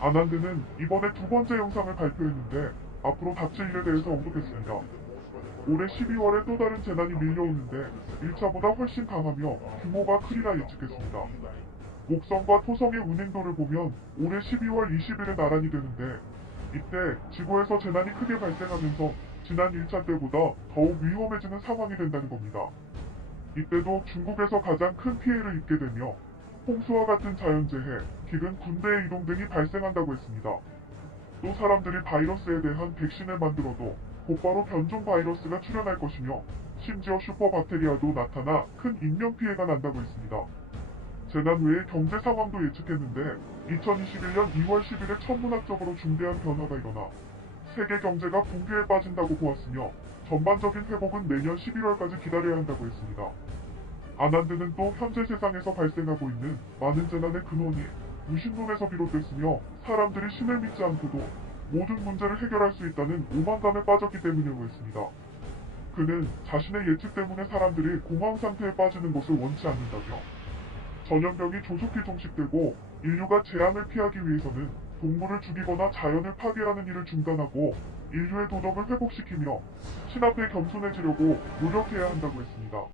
아난드는 이번에 두 번째 영상을 발표했는데 앞으로 닥칠 일에 대해서 언급했습니다. 올해 12월에 또 다른 재난이 밀려오는데 1차보다 훨씬 강하며 규모가 크리라 예측했습니다. 목성과 토성의 운행도를 보면 올해 12월 20일에 나란히 되는데 이때 지구에서 재난이 크게 발생하면서 지난 1차 때보다 더욱 위험해지는 상황이 된다는 겁니다. 이때도 중국에서 가장 큰 피해를 입게 되며 홍수와 같은 자연재해, 기근 군대의 이동 등이 발생한다고 했습니다. 또 사람들이 바이러스에 대한 백신을 만들어도 곧바로 변종 바이러스가 출현할 것이며 심지어 슈퍼박테리아도 나타나 큰 인명 피해가 난다고 했습니다. 재난 후의 경제 상황도 예측했는데 2021년 2월 10일에 천문학적으로 중대한 변화가 일어나 세계 경제가 붕괴에 빠진다고 보았으며 전반적인 회복은 내년 11월까지 기다려야 한다고 했습니다. 아난드는 또 현재 세상에서 발생하고 있는 많은 재난의 근원이 무신론에서 비롯됐으며 사람들이 신을 믿지 않고도 모든 문제를 해결할 수 있다는 오만감에 빠졌기 때문이라고 했습니다. 그는 자신의 예측 때문에 사람들이 공황 상태에 빠지는 것을 원치 않는다며 전염병이 조속히 종식되고 인류가 재앙을 피하기 위해서는 동물을 죽이거나 자연을 파괴하는 일을 중단하고 인류의 도덕을 회복시키며 신 앞에 겸손해지려고 노력해야 한다고 했습니다.